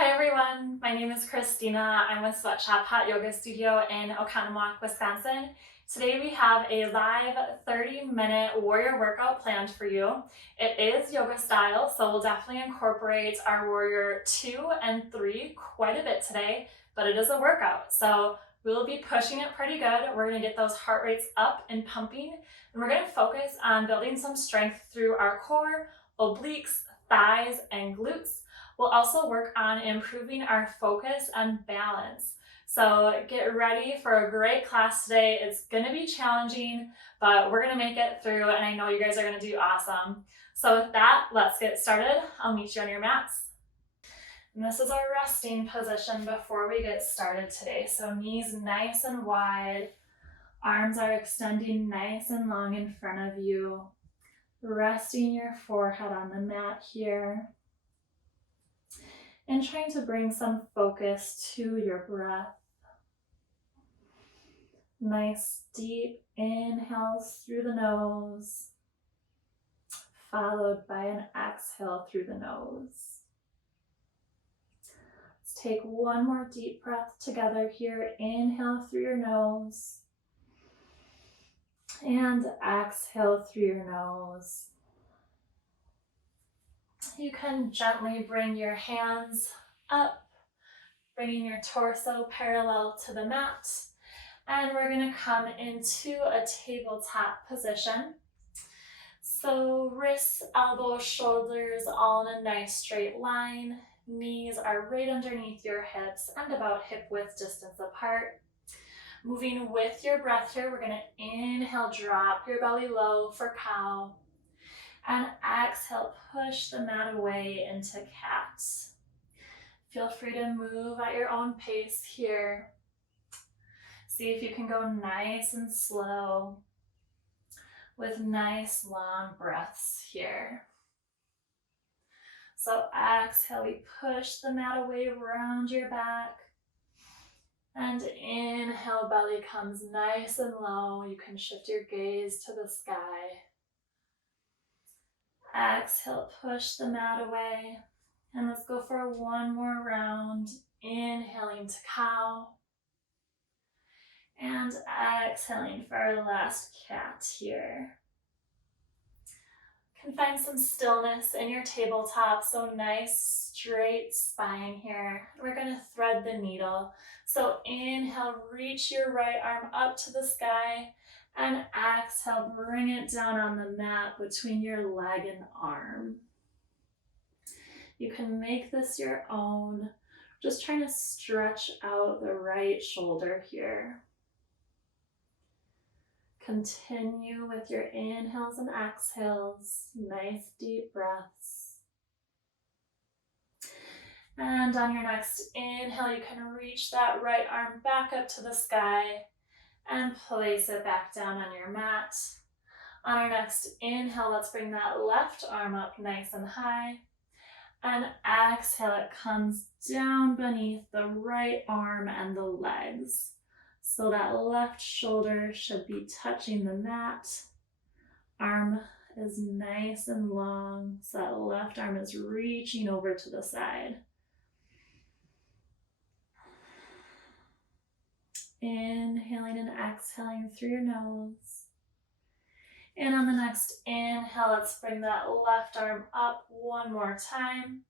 Hi everyone, my name is Christina. I'm with Sweatshop Hot Yoga Studio in Oconomowoc, Wisconsin. Today we have a live 30-minute warrior workout planned for you. It is yoga style, so we'll definitely incorporate our warrior 2 and 3 quite a bit today, but it is a workout, so we'll be pushing it pretty good. We're gonna get those heart rates up and pumping, and we're gonna focus on building some strength through our core, obliques, thighs, and glutes. We'll also work on improving our focus and balance. So get ready for a great class today. It's gonna be challenging, but we're gonna make it through, and I know you guys are gonna do awesome. So with that, let's get started. I'll meet you on your mats. And this is our resting position before we get started today. So knees nice and wide, arms are extending nice and long in front of you, resting your forehead on the mat here, and trying to bring some focus to your breath. Nice deep inhales through the nose, followed by an exhale through the nose. Let's take one more deep breath together here. Inhale through your nose and exhale through your nose. You can gently bring your hands up, bringing your torso parallel to the mat. And we're gonna come into a tabletop position. So wrists, elbows, shoulders, all in a nice straight line. Knees are right underneath your hips and about hip width distance apart. Moving with your breath here, we're gonna inhale, drop your belly low for cow. And exhale, push the mat away into cat. Feel free to move at your own pace here. See if you can go nice and slow with nice long breaths here. So exhale, we push the mat away around your back. And inhale, belly comes nice and low. You can shift your gaze to the sky. Exhale, push the mat away. And let's go for one more round. Inhaling to cow. And exhaling for our last cat here. You can find some stillness in your tabletop, so nice straight spine here. We're gonna thread the needle. So inhale, reach your right arm up to the sky, and exhale, bring it down on the mat between your leg and arm. You can make this your own. Just trying to stretch out the right shoulder here. Continue with your inhales and exhales, nice deep breaths. And on your next inhale, you can reach that right arm back up to the sky and place it back down on your mat. On our next inhale, let's bring that left arm up nice and high. And exhale, it comes down beneath the right arm and the legs. So that left shoulder should be touching the mat. Arm is nice and long, so that left arm is reaching over to the side. Inhaling and exhaling through your nose. And on the next inhale, let's bring that left arm up one more time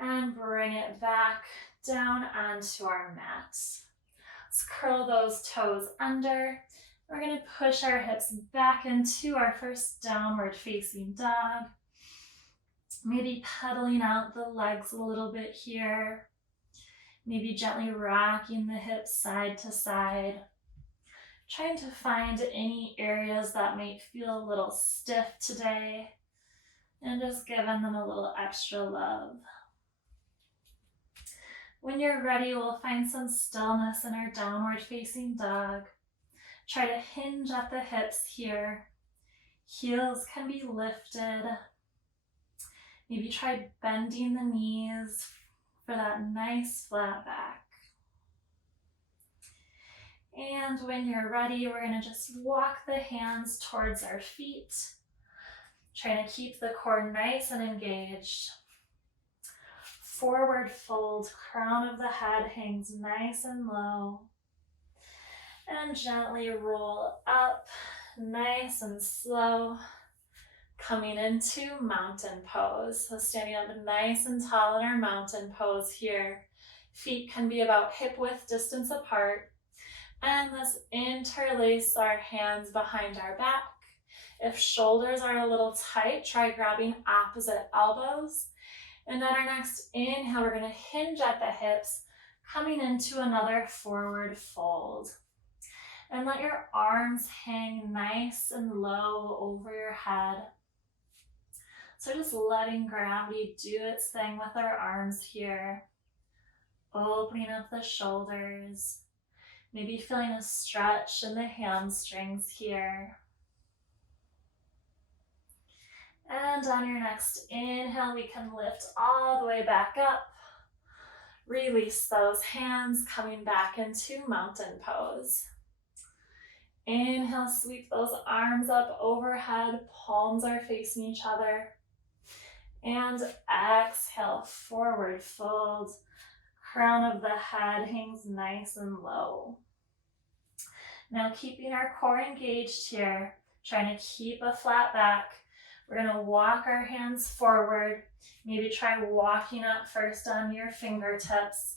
and bring it back down onto our mat. Let's curl those toes under. We're going to push our hips back into our first downward facing dog. Maybe pedaling out the legs a little bit here. Maybe gently rocking the hips side to side. Trying to find any areas that might feel a little stiff today and just giving them a little extra love. When you're ready, we'll find some stillness in our downward facing dog. Try to hinge at the hips here. Heels can be lifted. Maybe try bending the knees for that nice flat back. And when you're ready, we're going to just walk the hands towards our feet. Trying to keep the core nice and engaged. forward fold, crown of the head hangs nice and low. And gently roll up, nice and slow, coming into mountain pose. So standing up nice and tall in our mountain pose here. Feet can be about hip width distance apart. And let's interlace our hands behind our back. If shoulders are a little tight, try grabbing opposite elbows. And on our next inhale, we're going to hinge at the hips, coming into another forward fold. And let your arms hang nice and low over your head. So just letting gravity do its thing with our arms here. Opening up the shoulders. Maybe feeling a stretch in the hamstrings here. And on your next inhale, we can lift all the way back up. Release those hands, coming back into mountain pose. Inhale, sweep those arms up overhead, palms are facing each other. And exhale, forward fold. Crown of the head hangs nice and low. Now keeping our core engaged here, trying to keep a flat back. We're going to walk our hands forward. Maybe try walking up first on your fingertips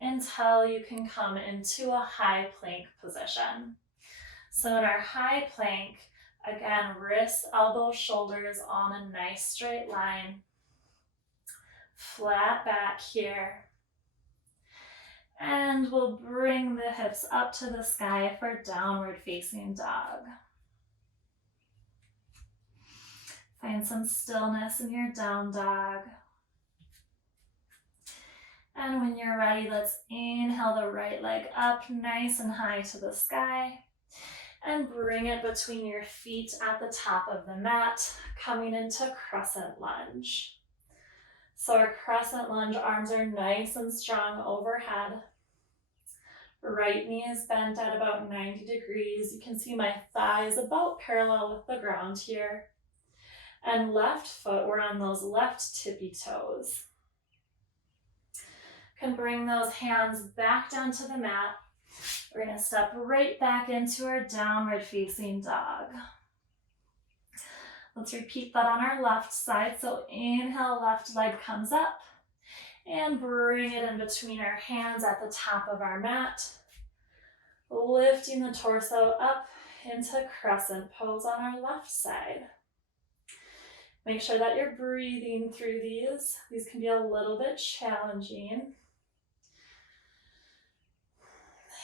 until you can come into a high plank position. So in our high plank, again, wrists, elbows, shoulders on a nice straight line. Flat back here. And we'll bring the hips up to the sky for downward facing dog. Find some stillness in your down dog. And when you're ready, let's inhale the right leg up nice and high to the sky. And bring it between your feet at the top of the mat, coming into crescent lunge. So our crescent lunge, arms are nice and strong overhead. Right knee is bent at about 90 degrees. You can see my thighs about parallel with the ground here. And left foot, we're on those left tippy toes. Can bring those hands back down to the mat. We're going to step right back into our downward facing dog. Let's repeat that on our left side. So inhale, left leg comes up and bring it in between our hands at the top of our mat. Lifting the torso up into crescent pose on our left side. Make sure that you're breathing through these. These can be a little bit challenging.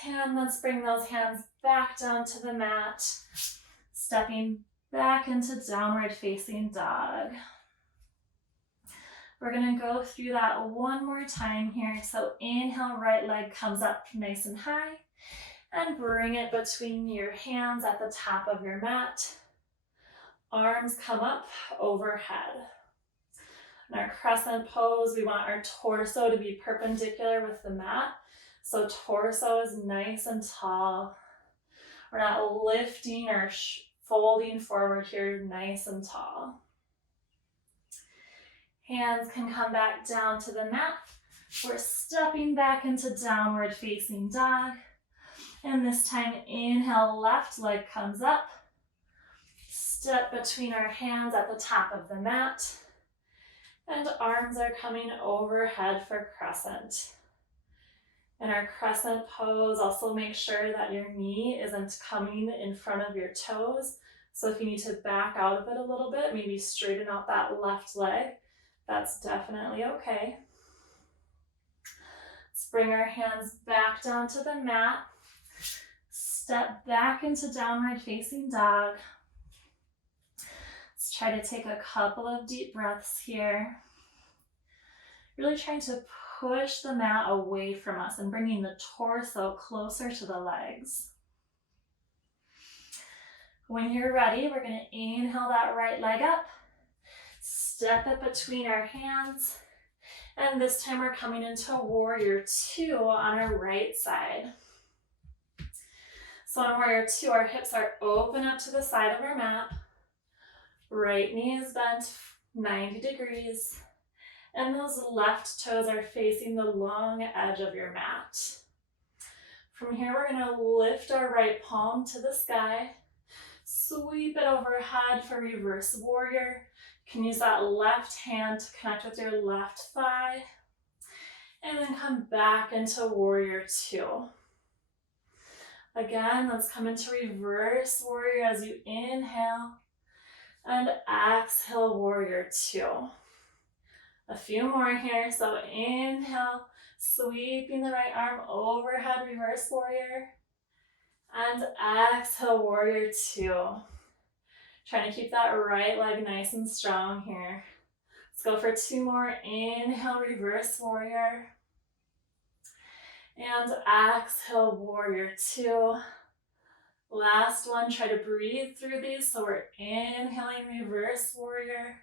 And let's bring those hands back down to the mat, stepping back into downward facing dog. We're going to go through that one more time here. So inhale, right leg comes up nice and high, and bring it between your hands at the top of your mat. Arms come up overhead. In our crescent pose, we want our torso to be perpendicular with the mat. So torso is nice and tall. We're not lifting or folding forward here, nice and tall. Hands can come back down to the mat. We're stepping back into downward facing dog. And this time, inhale, left leg comes up. Step between our hands at the top of the mat. And arms are coming overhead for crescent. In our crescent pose, also make sure that your knee isn't coming in front of your toes. So if you need to back out of it a little bit, maybe straighten out that left leg, that's definitely okay. Let's bring our hands back down to the mat. Step back into downward facing dog. Let's try to take a couple of deep breaths here. Really trying to push the mat away from us and bringing the torso closer to the legs. When you're ready, we're going to inhale that right leg up, step it between our hands, and this time we're coming into warrior two on our right side. So on warrior two, our hips are open up to the side of our mat. Right knee is bent 90 degrees. And those left toes are facing the long edge of your mat. From here, we're gonna lift our right palm to the sky, sweep it overhead for reverse warrior. You can use that left hand to connect with your left thigh, and then come back into warrior two. Again, let's come into reverse warrior as you inhale and exhale warrior two. A few more here. So inhale, sweeping the right arm overhead, reverse warrior. And exhale, warrior two. Trying to keep that right leg nice and strong here. Let's go for two more. Inhale, reverse warrior. And exhale, warrior two. Last one, try to breathe through these. So we're inhaling, reverse warrior.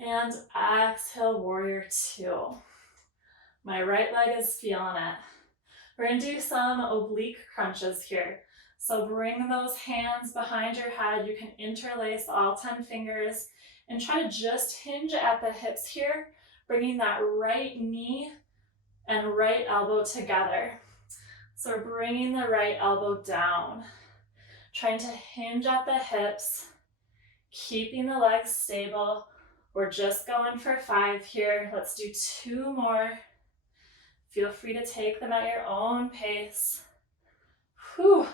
And exhale, warrior two. My right leg is feeling it. We're gonna do some oblique crunches here. So bring those hands behind your head. You can interlace all 10 fingers and try to just hinge at the hips here, bringing that right knee and right elbow together. So we're bringing the right elbow down, trying to hinge at the hips, keeping the legs stable. We're just going for 5 here. Let's do 2 more. Feel free to take them at your own pace. Whew.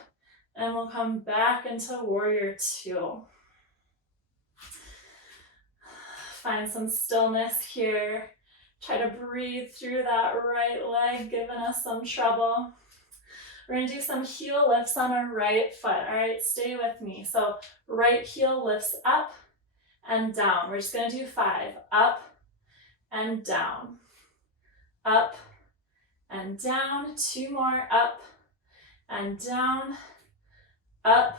And we'll come back into warrior two. Find some stillness here. Try to breathe through that right leg, giving us some trouble. We're gonna do some heel lifts on our right foot. All right, stay with me. So right heel lifts up and down. We're just gonna do 5. Up and down. Up and down. 2 more. Up and down. Up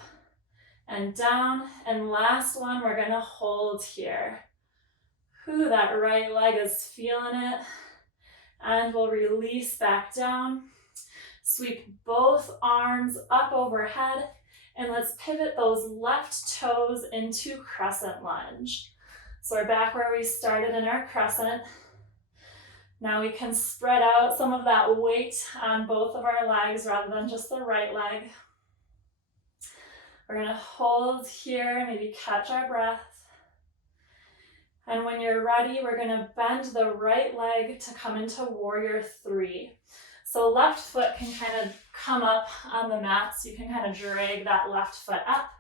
and down. And last one, we're gonna hold here. Whew, that right leg is feeling it. And we'll release back down. Sweep both arms up overhead. And let's pivot those left toes into crescent lunge. So we're back where we started in our crescent. Now we can spread out some of that weight on both of our legs rather than just the right leg. We're gonna hold here, maybe catch our breath. And when you're ready, we're gonna bend the right leg to come into warrior three. So left foot can kind of come up on the mat, so you can kind of drag that left foot up.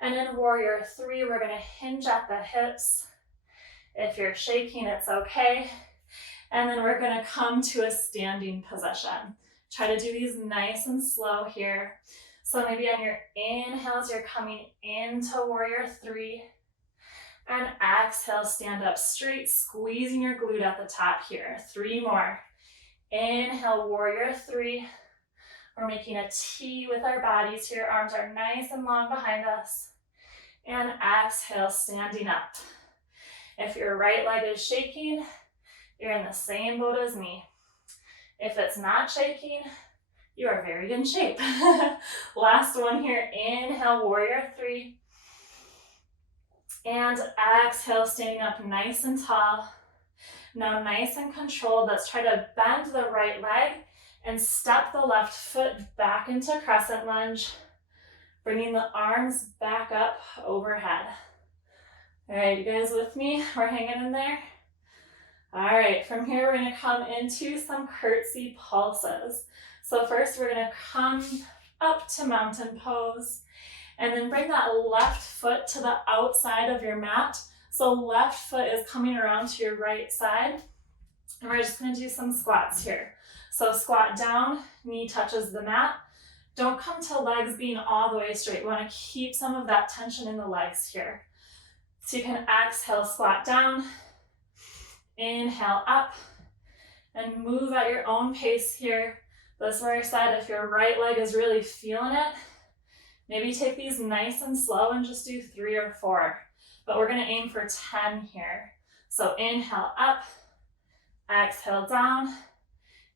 And in warrior three, we're gonna hinge at the hips. If you're shaking, it's okay. And then we're gonna come to a standing position. Try to do these nice and slow here. So maybe on your inhales, you're coming into warrior three. And exhale, stand up straight, squeezing your glute at the top here. 3 more. Inhale, warrior three. We're making a T with our bodies here. Arms are nice and long behind us. And exhale, standing up. If your right leg is shaking, you're in the same boat as me. If it's not shaking, you are very good shape. Last one here. Inhale, warrior three. And exhale, standing up nice and tall. Now nice and controlled, let's try to bend the right leg and step the left foot back into crescent lunge, bringing the arms back up overhead. All right, you guys with me? We're hanging in there? All right, from here we're gonna come into some curtsy pulses. So first we're gonna come up to mountain pose and then bring that left foot to the outside of your mat. So left foot is coming around to your right side. And we're just gonna do some squats here. So squat down, knee touches the mat. Don't come to legs being all the way straight. We wanna keep some of that tension in the legs here. So you can exhale, squat down, inhale up, and move at your own pace here. This is where I said if your right leg is really feeling it, maybe take these nice and slow and just do 3 or 4. But we're gonna aim for 10 here. So inhale up, exhale down,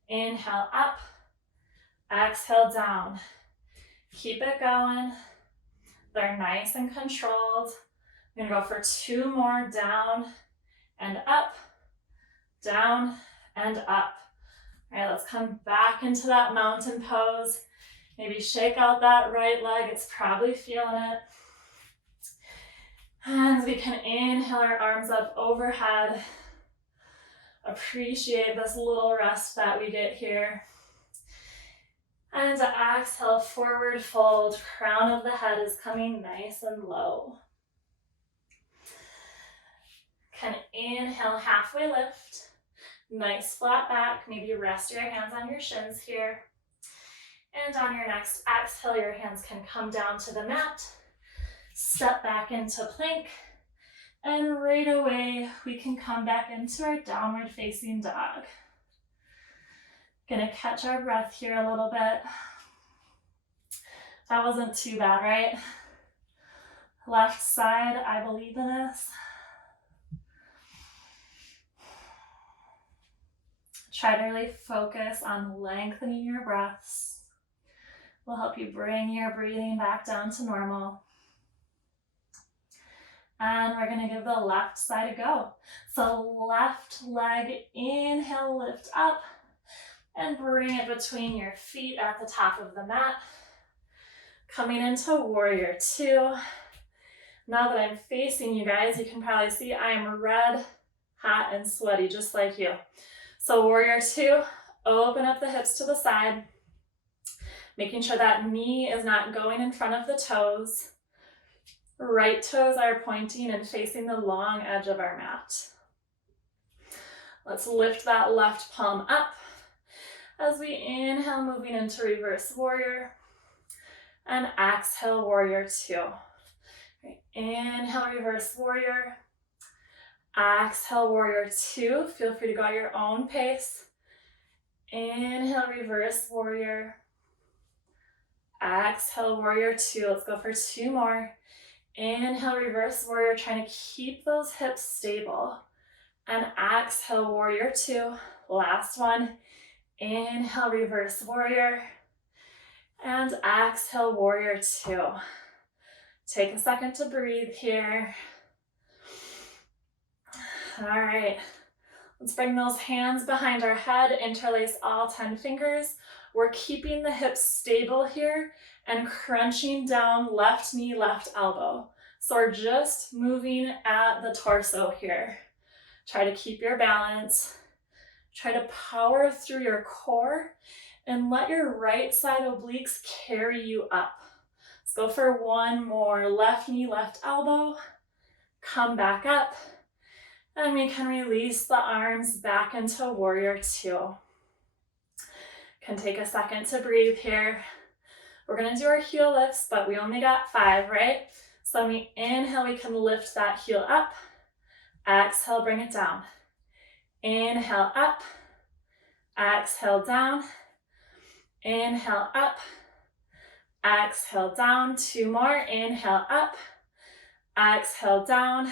inhale up, exhale down. Keep it going. They're nice and controlled. I'm gonna go for 2 more, down and up, down, and up. All right, let's come back into that mountain pose. Maybe shake out that right leg. It's probably feeling it. And we can inhale our arms up overhead. Appreciate this little rest that we get here. And exhale, forward fold. Crown of the head is coming nice and low. Can inhale, halfway lift. Nice flat back. Maybe rest your hands on your shins here. And on your next exhale, your hands can come down to the mat. Step back into plank. And right away, we can come back into our downward facing dog. Gonna catch our breath here a little bit. That wasn't too bad, right? Left side, I believe in this. Try to really focus on lengthening your breaths. Will help you bring your breathing back down to normal. And we're gonna give the left side a go. So left leg, inhale, lift up, and bring it between your feet at the top of the mat. Coming into warrior two. Now that I'm facing you guys, you can probably see I am red, hot, and sweaty, just like you. So warrior two, open up the hips to the side, making sure that knee is not going in front of the toes. Right toes are pointing and facing the long edge of our mat. Let's lift that left palm up as we inhale, moving into reverse warrior, and exhale, warrior two. Right. Inhale, reverse warrior. Exhale, warrior two. Feel free to go at your own pace. Inhale, reverse warrior. Exhale, warrior two. Let's go for two more. Inhale, reverse warrior, trying to keep those hips stable. And exhale, warrior two. Last one. Inhale, reverse warrior. And exhale, warrior two. Take a second to breathe here. All right. Let's bring those hands behind our head, interlace all 10 fingers. We're keeping the hips stable here and crunching down left knee, left elbow. So we're just moving at the torso here. Try to keep your balance. Try to power through your core and let your right side obliques carry you up. Let's go for one more. Left knee, left elbow. Come back up. And we can release the arms back into warrior two. Can take a second to breathe here. We're gonna do our heel lifts, but we only got 5, right? So when we inhale, we can lift that heel up. Exhale, bring it down. Inhale, up. Exhale, down. Inhale, up. Exhale, down. 2 more. Inhale, up. Exhale, down.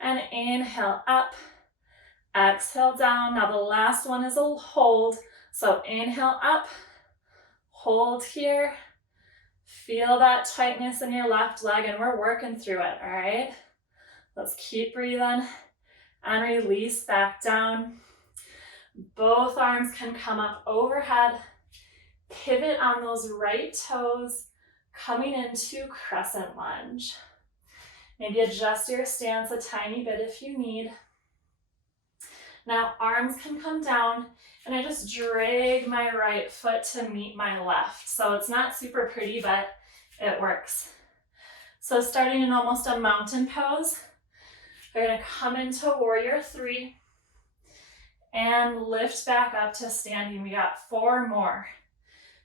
And inhale, up. Exhale, down. Now the last one is a hold. So inhale, up. Hold here. Feel that tightness in your left leg, and we're working through it, all right? Let's keep breathing and release back down. Both arms can come up overhead. Pivot on those right toes, coming into crescent lunge. Maybe adjust your stance a tiny bit if you need. Now arms can come down, and I just drag my right foot to meet my left. So it's not super pretty, but it works. So starting in almost a mountain pose, we're gonna come into warrior three and lift back up to standing. We got 4 more.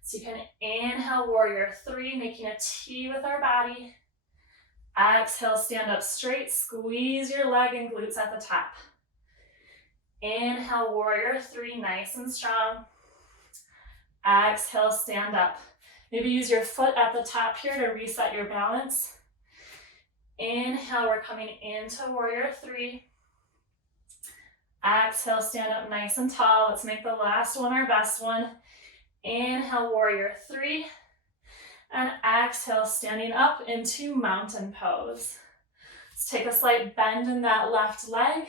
So you can inhale warrior three, making a T with our body. Exhale, stand up straight, squeeze your leg and glutes at the top. Inhale, warrior three, nice and strong. Exhale, stand up. Maybe use your foot at the top here to reset your balance. Inhale, we're coming into warrior three. Exhale, stand up nice and tall. Let's make the last one our best one. Inhale, warrior three. And exhale, standing up into mountain pose. Let's take a slight bend in that left leg.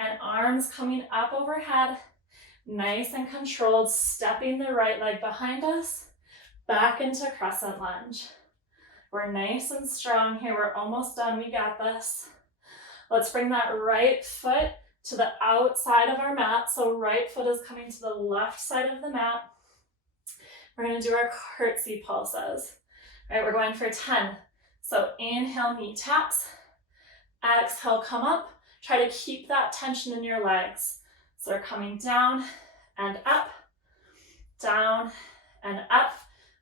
and arms coming up overhead, nice and controlled, stepping the right leg behind us, back into crescent lunge. We're nice and strong here. We're almost done. We got this. Let's bring that right foot to the outside of our mat. So right foot is coming to the left side of the mat. We're going to do our curtsy pulses. All right, we're going for 10. So inhale, knee taps. Exhale, come up. Try to keep that tension in your legs. So we're coming down and up, down and up.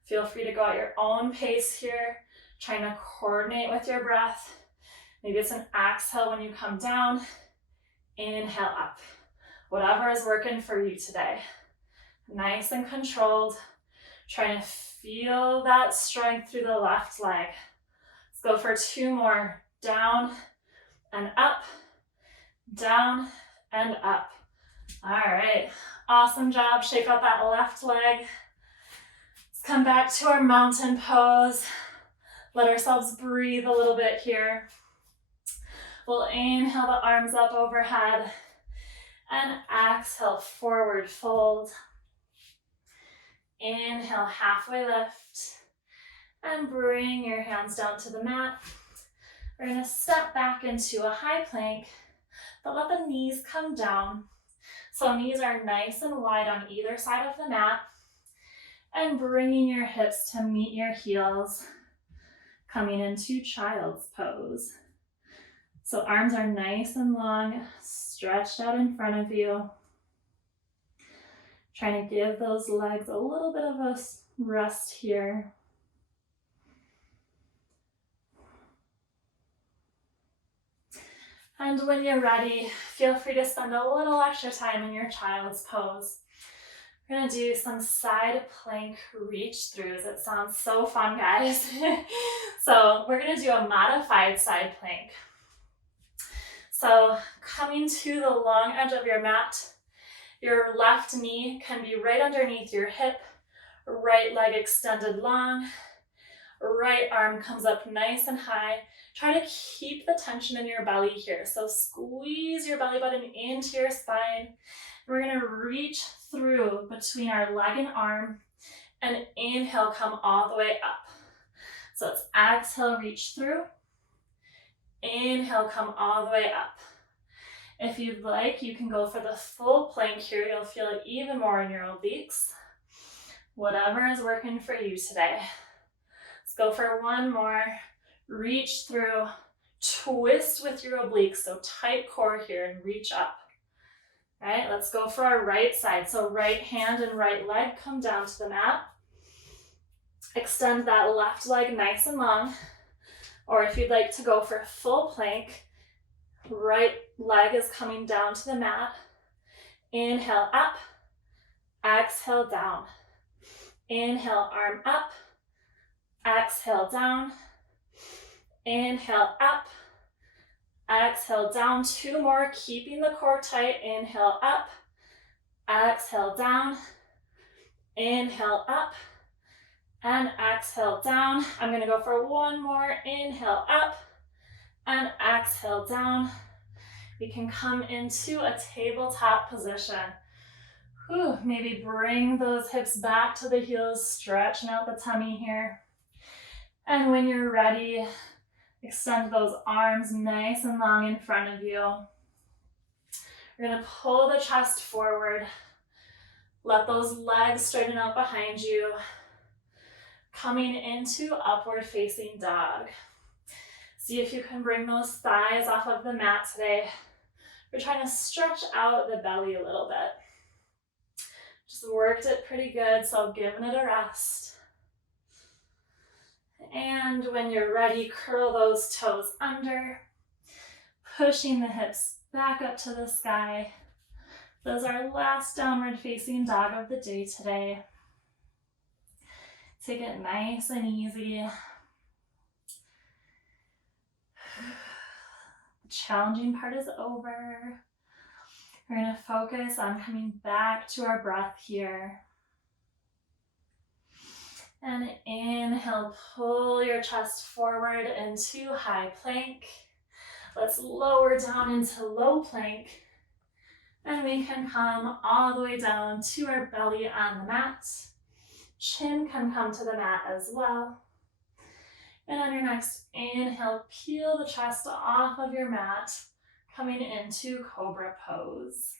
Feel free to go at your own pace here, trying to coordinate with your breath. Maybe it's an exhale when you come down, inhale up. Whatever is working for you today. Nice and controlled. Trying to feel that strength through the left leg. Let's go for 2 more. Down and up, down and up. All right, awesome job. Shake out that left leg. Let's come back to our mountain pose. Let ourselves breathe a little bit here. We'll inhale the arms up overhead and exhale, forward fold. Inhale, halfway lift, and bring your hands down to the mat. We're going to step back into a high plank, but let the knees come down. So knees are nice and wide on either side of the mat, and bringing your hips to meet your heels, coming into child's pose. So arms are nice and long, stretched out in front of you. Trying to give those legs a little bit of a rest here. And when you're ready, feel free to spend a little extra time in your child's pose. We're gonna do some side plank reach throughs. It sounds so fun, guys. So we're gonna do a modified side plank. So coming to the long edge of your mat, your left knee can be right underneath your hip, right leg extended long, right arm comes up nice and high. Try to keep the tension in your belly here. So squeeze your belly button into your spine. We're gonna reach through between our leg and arm, and inhale, come all the way up. So it's exhale, reach through. Inhale, come all the way up. If you'd like, you can go for the full plank here. You'll feel it even more in your obliques. Whatever is working for you today. Let's go for 1 more. Reach through, twist with your obliques. So tight core here and reach up. All right, let's go for our right side. So right hand and right leg come down to the mat. Extend that left leg nice and long. Or if you'd like to go for full plank, right leg is coming down to the mat. Inhale up, exhale down. Inhale, arm up, exhale down. Inhale up, exhale down. 2 more, keeping the core tight. Inhale up, exhale down. Inhale up, and exhale down. I'm gonna go for 1 more. Inhale up, and exhale down. We can come into a tabletop position. Whew, maybe bring those hips back to the heels, stretching out the tummy here. And when you're ready, extend those arms nice and long in front of you. We're gonna pull the chest forward. Let those legs straighten out behind you. Coming into upward facing dog. See if you can bring those thighs off of the mat today. We're trying to stretch out the belly a little bit. Just worked it pretty good, so giving it a rest. And when you're ready, curl those toes under, pushing the hips back up to the sky. Those are our last downward facing dog of the day today. Take it nice and easy. The challenging part is over. We're going to focus on coming back to our breath here. And inhale, pull your chest forward into high plank. Let's lower down into low plank. And we can come all the way down to our belly on the mat. Chin can come to the mat as well. And on your next inhale, peel the chest off of your mat, coming into Cobra Pose.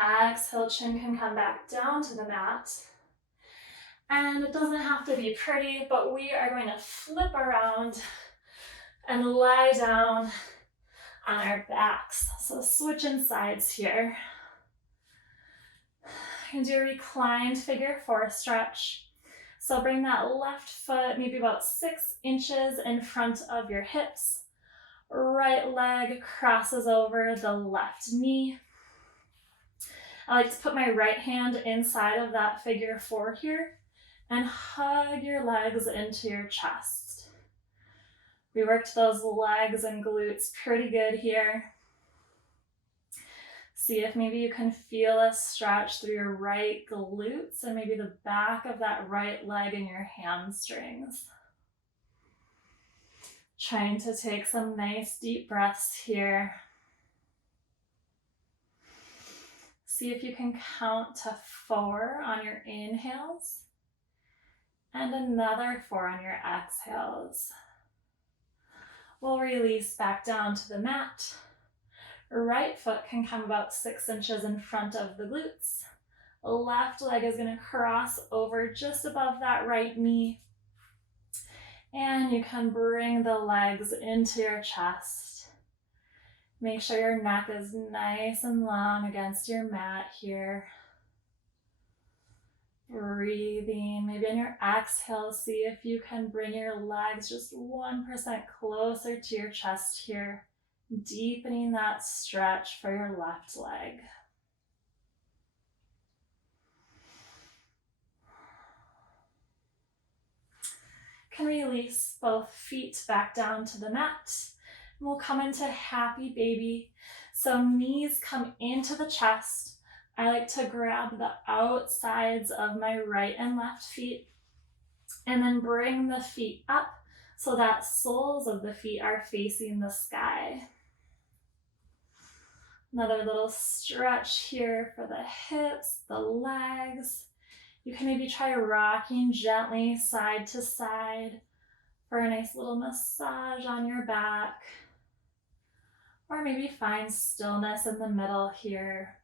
Exhale, chin can come back down to the mat. And it doesn't have to be pretty, but we are going to flip around and lie down on our backs. So switching sides here. And do a reclined figure 4 stretch. So bring that left foot maybe about 6 inches in front of your hips. Right leg crosses over the left knee. I like to put my right hand inside of that figure 4 here and hug your legs into your chest. We worked those legs and glutes pretty good here. See if maybe you can feel a stretch through your right glutes and maybe the back of that right leg and your hamstrings. Trying to take some nice deep breaths here. See if you can count to 4 on your inhales and another 4 on your exhales. We'll release back down to the mat. Right foot can come about 6 inches in front of the glutes. Left leg is going to cross over just above that right knee. And you can bring the legs into your chest. Make sure your neck is nice and long against your mat here. Breathing, maybe on your exhale, see if you can bring your legs just 1% closer to your chest here, deepening that stretch for your left leg. Can release both feet back down to the mat. We'll come into happy baby. So knees come into the chest. I like to grab the outsides of my right and left feet and then bring the feet up so that soles of the feet are facing the sky. Another little stretch here for the hips, the legs. You can maybe try rocking gently side to side for a nice little massage on your back. Or maybe find stillness in the middle here.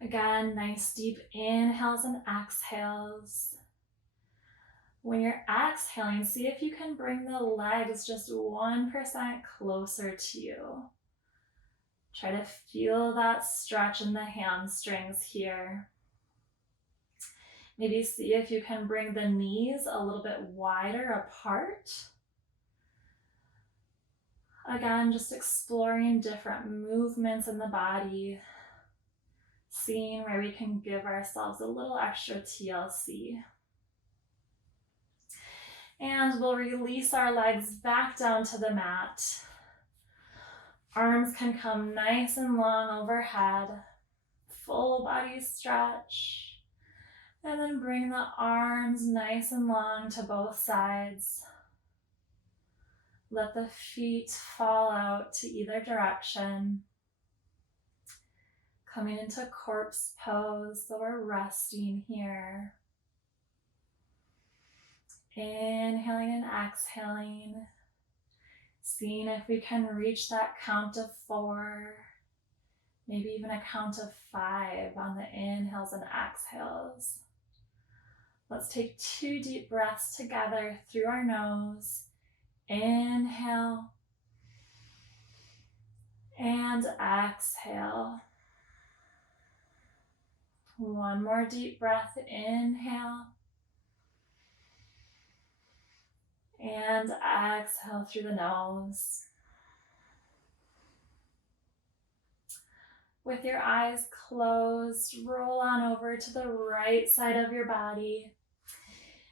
Again, nice deep inhales and exhales. When you're exhaling, see if you can bring the legs just 1% closer to you. Try to feel that stretch in the hamstrings here. Maybe see if you can bring the knees a little bit wider apart. Again, just exploring different movements in the body, seeing where we can give ourselves a little extra TLC. And we'll release our legs back down to the mat. Arms can come nice and long overhead. Full body stretch. And then bring the arms nice and long to both sides. Let the feet fall out to either direction. Coming into corpse pose, so we're resting here. Inhaling and exhaling. Seeing if we can reach that count of 4, maybe even a count of 5 on the inhales and exhales. Let's take 2 deep breaths together through our nose. Inhale and exhale. One more deep breath, inhale. And exhale through the nose. With your eyes closed, roll on over to the right side of your body.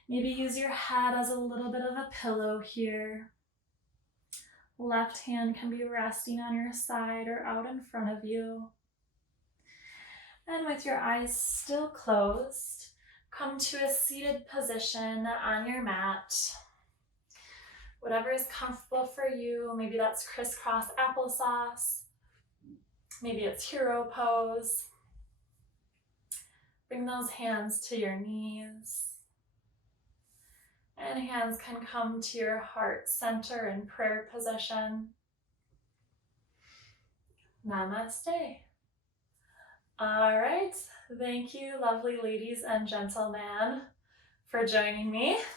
Maybe use your head as a little bit of a pillow here. Left hand can be resting on your side or out in front of you. And with your eyes still closed, come to a seated position on your mat. Whatever is comfortable for you. Maybe that's crisscross applesauce. Maybe it's hero pose. Bring those hands to your knees. And hands can come to your heart center in prayer position. Namaste. All right. Thank you, lovely ladies and gentlemen, for joining me.